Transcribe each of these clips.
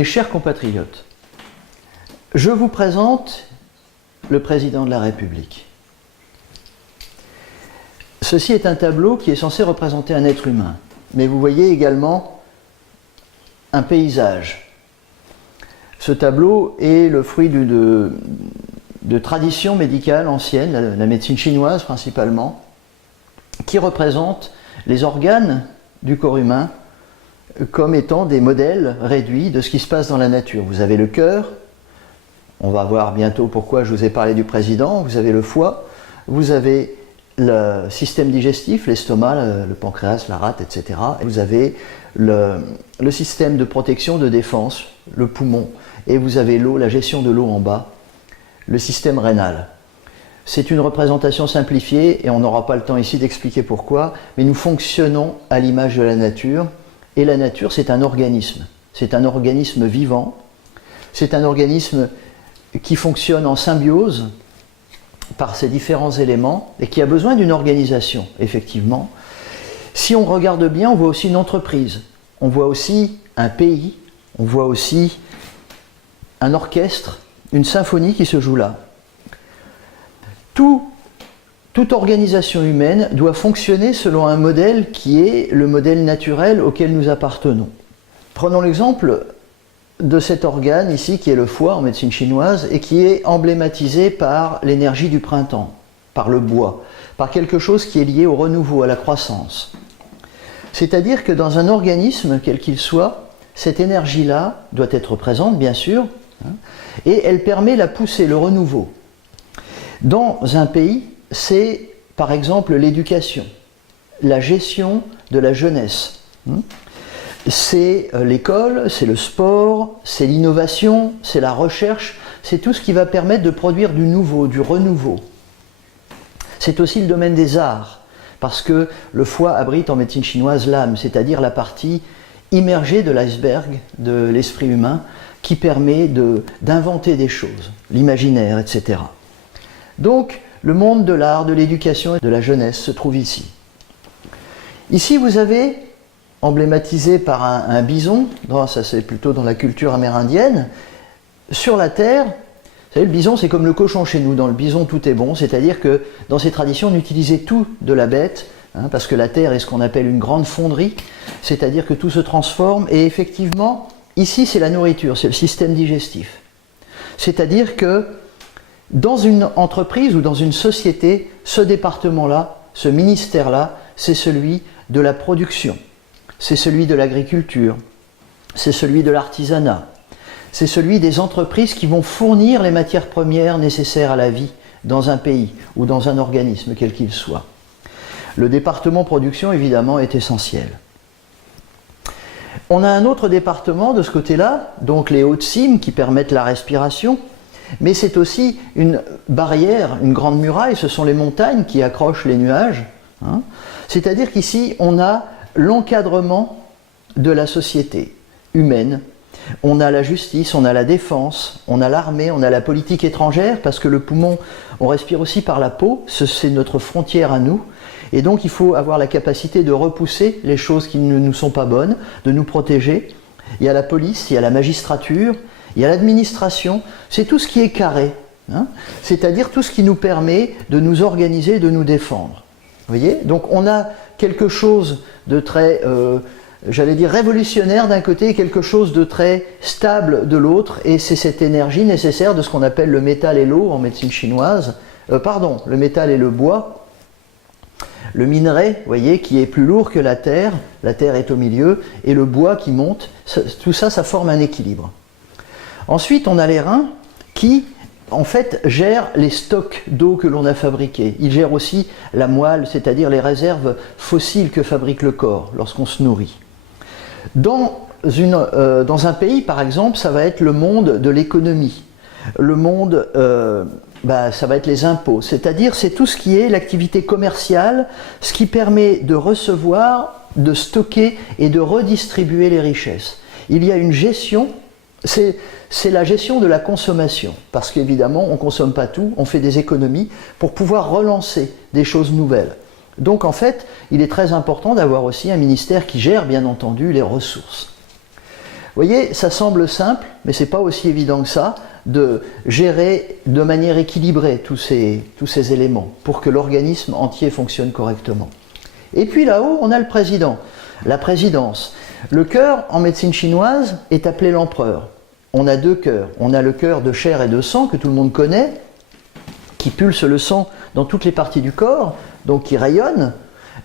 Mes chers compatriotes, je vous présente le président de la République. Ceci est un tableau qui est censé représenter un être humain, mais vous voyez également un paysage. Ce tableau est le fruit de traditions médicales anciennes, la médecine chinoise principalement, qui représente les organes du corps humain comme étant des modèles réduits de ce qui se passe dans la nature. Vous avez le cœur, on va voir bientôt pourquoi je vous ai parlé du président, vous avez le foie, vous avez le système digestif, l'estomac, le pancréas, la rate, etc. Vous avez le système de protection, de défense, le poumon, et vous avez l'eau, la gestion de l'eau en bas, le système rénal. C'est une représentation simplifiée et on n'aura pas le temps ici d'expliquer pourquoi, mais nous fonctionnons à l'image de la nature, et la nature c'est un organisme vivant, c'est un organisme qui fonctionne en symbiose par ces différents éléments et qui a besoin d'une organisation, effectivement. Si on regarde bien, on voit aussi une entreprise, on voit aussi un pays, on voit aussi un orchestre, une symphonie qui se joue là. Toute organisation humaine doit fonctionner selon un modèle qui est le modèle naturel auquel nous appartenons. Prenons l'exemple de cet organe ici qui est le foie en médecine chinoise et qui est emblématisé par l'énergie du printemps, par le bois, par quelque chose qui est lié au renouveau, à la croissance. C'est-à-dire que dans un organisme, quel qu'il soit, cette énergie-là doit être présente, bien sûr, et elle permet la poussée, le renouveau. Dans un pays, c'est par exemple l'éducation, la gestion de la jeunesse. C'est l'école, c'est le sport, c'est l'innovation, c'est la recherche, c'est tout ce qui va permettre de produire du nouveau, du renouveau. C'est aussi le domaine des arts, parce que le foie abrite en médecine chinoise l'âme, c'est-à-dire la partie immergée de l'iceberg de l'esprit humain qui permet d'inventer des choses, l'imaginaire, etc. Donc, le monde de l'art, de l'éducation et de la jeunesse se trouve ici. Ici, vous avez, emblématisé par un bison, ça c'est plutôt dans la culture amérindienne, sur la terre, vous savez, le bison c'est comme le cochon chez nous, dans le bison tout est bon, c'est-à-dire que dans ces traditions on utilisait tout de la bête, parce que la terre est ce qu'on appelle une grande fonderie, c'est-à-dire que tout se transforme, et effectivement, ici c'est la nourriture, c'est le système digestif. C'est-à-dire que dans une entreprise ou dans une société, ce département-là, ce ministère-là, c'est celui de la production, c'est celui de l'agriculture, c'est celui de l'artisanat, c'est celui des entreprises qui vont fournir les matières premières nécessaires à la vie dans un pays ou dans un organisme, quel qu'il soit. Le département production, évidemment, est essentiel. On a un autre département de ce côté-là, donc les hautes cimes qui permettent la respiration, mais c'est aussi une barrière, une grande muraille, ce sont les montagnes qui accrochent les nuages. C'est-à-dire qu'ici, on a l'encadrement de la société humaine. On a la justice, on a la défense, on a l'armée, on a la politique étrangère, parce que le poumon, on respire aussi par la peau, c'est notre frontière à nous. Et donc il faut avoir la capacité de repousser les choses qui ne nous sont pas bonnes, de nous protéger. Il y a la police, il y a la magistrature, il y a l'administration, c'est tout ce qui est carré, c'est-à-dire tout ce qui nous permet de nous organiser, de nous défendre. Vous voyez ? Donc on a quelque chose de très, j'allais dire révolutionnaire d'un côté et quelque chose de très stable de l'autre, et c'est cette énergie nécessaire de ce qu'on appelle le métal et l'eau en médecine chinoise, le métal et le bois, le minerai, vous voyez, qui est plus lourd que la terre est au milieu, et le bois qui monte, tout ça, ça forme un équilibre. Ensuite, on a les reins qui, en fait, gèrent les stocks d'eau que l'on a fabriqués. Ils gèrent aussi la moelle, c'est-à-dire les réserves fossiles que fabrique le corps lorsqu'on se nourrit. Dans un pays, par exemple, ça va être le monde de l'économie. Le monde, ça va être les impôts. C'est-à-dire, c'est tout ce qui est l'activité commerciale, ce qui permet de recevoir, de stocker et de redistribuer les richesses. Il y a une gestion, c'est la gestion de la consommation, parce qu'évidemment on ne consomme pas tout, on fait des économies pour pouvoir relancer des choses nouvelles. Donc en fait, il est très important d'avoir aussi un ministère qui gère bien entendu les ressources. Vous voyez, ça semble simple, mais ce n'est pas aussi évident que ça, de gérer de manière équilibrée tous ces éléments pour que l'organisme entier fonctionne correctement. Et puis là-haut, on a le président, la présidence. Le cœur, en médecine chinoise, est appelé l'empereur. On a deux cœurs. On a le cœur de chair et de sang, que tout le monde connaît, qui pulse le sang dans toutes les parties du corps, donc qui rayonne.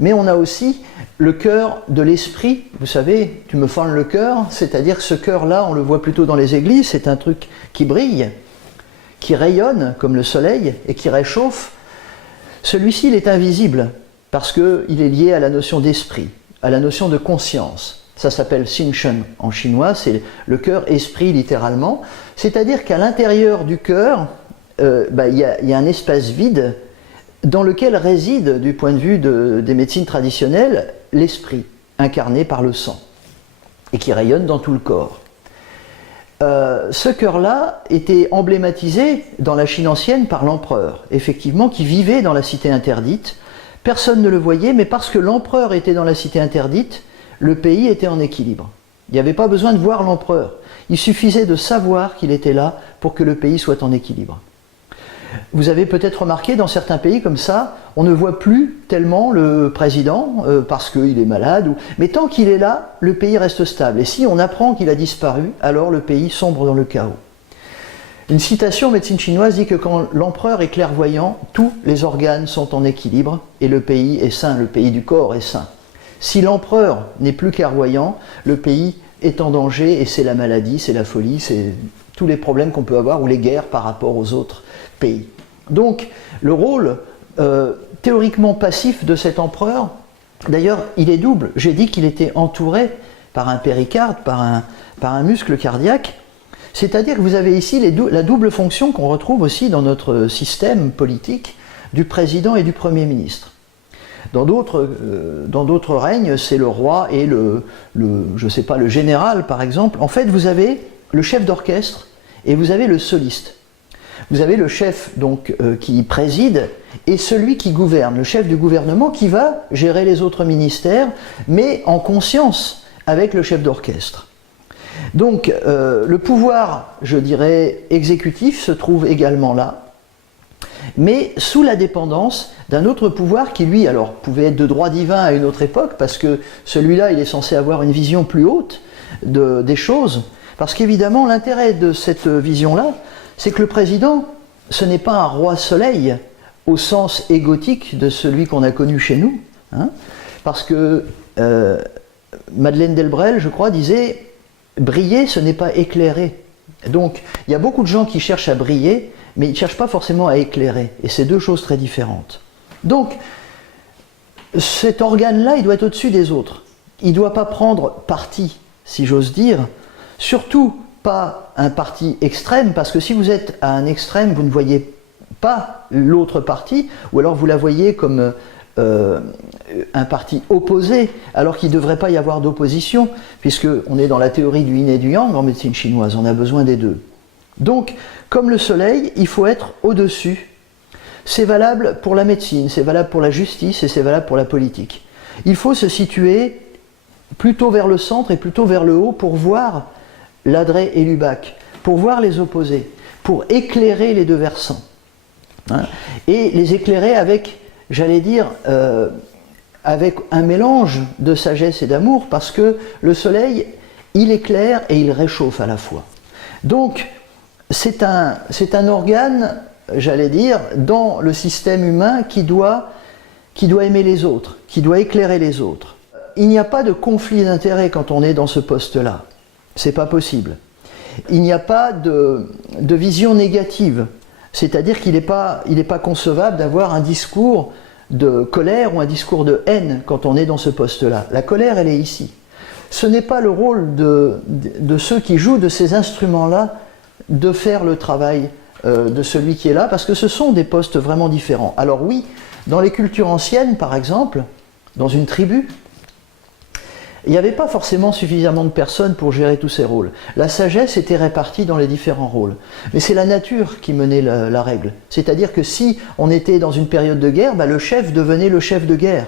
Mais on a aussi le cœur de l'esprit. Vous savez, tu me fends le cœur, c'est-à-dire que ce cœur-là, on le voit plutôt dans les églises, c'est un truc qui brille, qui rayonne comme le soleil et qui réchauffe. Celui-ci, il est invisible parce qu'il est lié à la notion d'esprit, à la notion de conscience. Ça s'appelle Xingchen en chinois, c'est le cœur-esprit littéralement. C'est-à-dire qu'à l'intérieur du cœur, il y a un espace vide dans lequel réside, du point de vue des médecines traditionnelles, l'esprit, incarné par le sang, et qui rayonne dans tout le corps. Ce cœur-là était emblématisé dans la Chine ancienne par l'empereur, effectivement, qui vivait dans la cité interdite. Personne ne le voyait, mais parce que l'empereur était dans la cité interdite, le pays était en équilibre. Il n'y avait pas besoin de voir l'empereur. Il suffisait de savoir qu'il était là pour que le pays soit en équilibre. Vous avez peut-être remarqué, dans certains pays comme ça, on ne voit plus tellement le président parce qu'il est malade. Mais tant qu'il est là, le pays reste stable. Et si on apprend qu'il a disparu, alors le pays sombre dans le chaos. Une citation en médecine chinoise dit que quand l'empereur est clairvoyant, tous les organes sont en équilibre et le pays est sain, le pays du corps est sain. Si l'empereur n'est plus clairvoyant, le pays est en danger et c'est la maladie, c'est la folie, c'est tous les problèmes qu'on peut avoir ou les guerres par rapport aux autres pays. Donc le rôle théoriquement passif de cet empereur, d'ailleurs il est double. J'ai dit qu'il était entouré par un péricarde, par un muscle cardiaque. C'est-à-dire que vous avez ici la double fonction qu'on retrouve aussi dans notre système politique du président et du Premier ministre. Dans d'autres règnes, c'est le roi et je sais pas, le général par exemple. En fait, vous avez le chef d'orchestre et vous avez le soliste. Vous avez le chef donc, qui préside et celui qui gouverne, le chef du gouvernement qui va gérer les autres ministères, mais en conscience avec le chef d'orchestre. Donc le pouvoir, je dirais, exécutif se trouve également là, mais sous la dépendance d'un autre pouvoir qui, lui, alors, pouvait être de droit divin à une autre époque, parce que celui-là, il est censé avoir une vision plus haute des choses, parce qu'évidemment, l'intérêt de cette vision-là, c'est que le président, ce n'est pas un roi soleil au sens égotique de celui qu'on a connu chez nous, hein, parce que Madeleine Delbrel, je crois, disait « briller, ce n'est pas éclairer ». Donc, il y a beaucoup de gens qui cherchent à briller, mais ils ne cherchent pas forcément à éclairer, et c'est deux choses très différentes. Donc, cet organe-là, il doit être au-dessus des autres. Il ne doit pas prendre parti, si j'ose dire, surtout pas un parti extrême, parce que si vous êtes à un extrême, vous ne voyez pas l'autre partie, ou alors vous la voyez comme un parti opposé, alors qu'il ne devrait pas y avoir d'opposition, puisqu'on est dans la théorie du yin et du yang en médecine chinoise, on a besoin des deux. Donc, comme le soleil, il faut être au-dessus. C'est valable pour la médecine, c'est valable pour la justice et c'est valable pour la politique. Il faut se situer plutôt vers le centre et plutôt vers le haut pour voir l'adret et l'ubac, pour voir les opposés, pour éclairer les deux versants. Hein, et les éclairer avec, j'allais dire, avec un mélange de sagesse et d'amour, parce que le soleil, il éclaire et il réchauffe à la fois. Donc, c'est un organe, j'allais dire, dans le système humain qui doit aimer les autres, qui doit éclairer les autres. Il n'y a pas de conflit d'intérêts quand on est dans ce poste-là. C'est pas possible. Il n'y a pas de vision négative. C'est-à-dire qu'il n'est pas concevable d'avoir un discours de colère ou un discours de haine quand on est dans ce poste-là. La colère, elle est ici. Ce n'est pas le rôle de ceux qui jouent de ces instruments-là de faire le travail de celui qui est là, parce que ce sont des postes vraiment différents. Alors oui, dans les cultures anciennes, par exemple, dans une tribu, il n'y avait pas forcément suffisamment de personnes pour gérer tous ces rôles. La sagesse était répartie dans les différents rôles. Mais c'est la nature qui menait la règle. C'est-à-dire que si on était dans une période de guerre, le chef devenait le chef de guerre.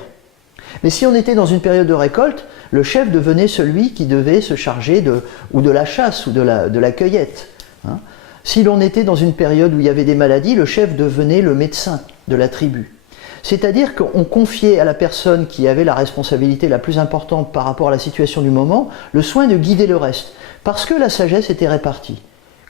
Mais si on était dans une période de récolte, le chef devenait celui qui devait se charger de la chasse ou de la cueillette. Hein. Si l'on était dans une période où il y avait des maladies, le chef devenait le médecin de la tribu. C'est-à-dire qu'on confiait à la personne qui avait la responsabilité la plus importante par rapport à la situation du moment, le soin de guider le reste. Parce que la sagesse était répartie.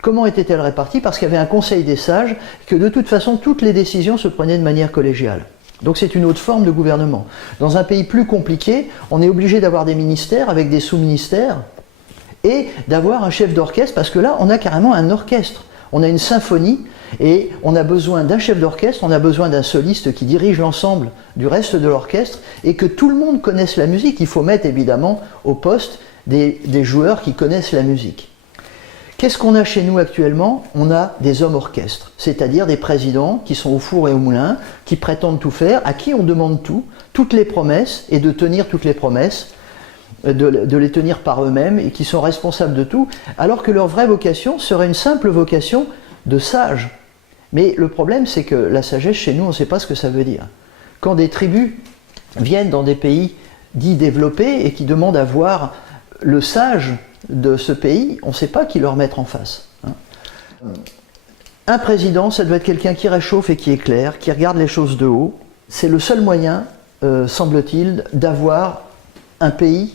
Comment était-elle répartie? Parce qu'il y avait un conseil des sages, que de toute façon, toutes les décisions se prenaient de manière collégiale. Donc c'est une autre forme de gouvernement. Dans un pays plus compliqué, on est obligé d'avoir des ministères avec des sous-ministères et d'avoir un chef d'orchestre, parce que là, on a carrément un orchestre. On a une symphonie et on a besoin d'un chef d'orchestre, on a besoin d'un soliste qui dirige l'ensemble du reste de l'orchestre et que tout le monde connaisse la musique. Il faut mettre évidemment au poste des joueurs qui connaissent la musique. Qu'est-ce qu'on a chez nous actuellement? On a des hommes orchestres, c'est-à-dire des présidents qui sont au four et au moulin, qui prétendent tout faire, à qui on demande tout, toutes les promesses, et de tenir toutes les promesses, de les tenir par eux-mêmes, et qui sont responsables de tout, alors que leur vraie vocation serait une simple vocation de sage. Mais le problème, c'est que la sagesse, chez nous, on ne sait pas ce que ça veut dire. Quand des tribus viennent dans des pays dits développés et qui demandent à voir le sage de ce pays, on ne sait pas qui leur mettre en face. Un président, ça doit être quelqu'un qui réchauffe et qui éclaire, qui regarde les choses de haut. C'est le seul moyen, semble-t-il, d'avoir un pays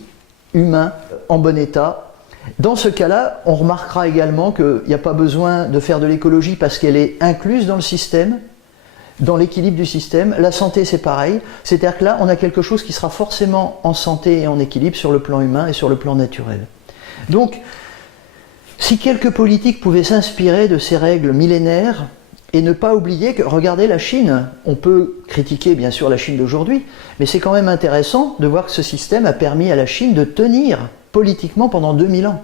humain en bon état. Dans ce cas-là, on remarquera également qu'il n'y a pas besoin de faire de l'écologie parce qu'elle est incluse dans le système, dans l'équilibre du système. La santé, c'est pareil. C'est-à-dire que là, on a quelque chose qui sera forcément en santé et en équilibre sur le plan humain et sur le plan naturel. Donc, si quelques politiques pouvaient s'inspirer de ces règles millénaires et ne pas oublier que, regardez la Chine, on peut critiquer bien sûr la Chine d'aujourd'hui, mais c'est quand même intéressant de voir que ce système a permis à la Chine de tenir politiquement pendant 2000 ans.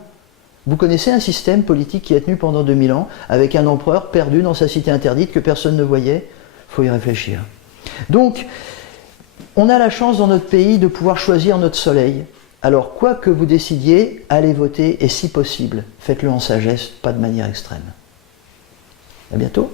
Vous connaissez un système politique qui a tenu pendant 2000 ans, avec un empereur perdu dans sa cité interdite que personne ne voyait? Il faut y réfléchir. Donc, on a la chance dans notre pays de pouvoir choisir notre soleil. Alors, quoi que vous décidiez, allez voter et si possible, faites-le en sagesse, pas de manière extrême. À bientôt.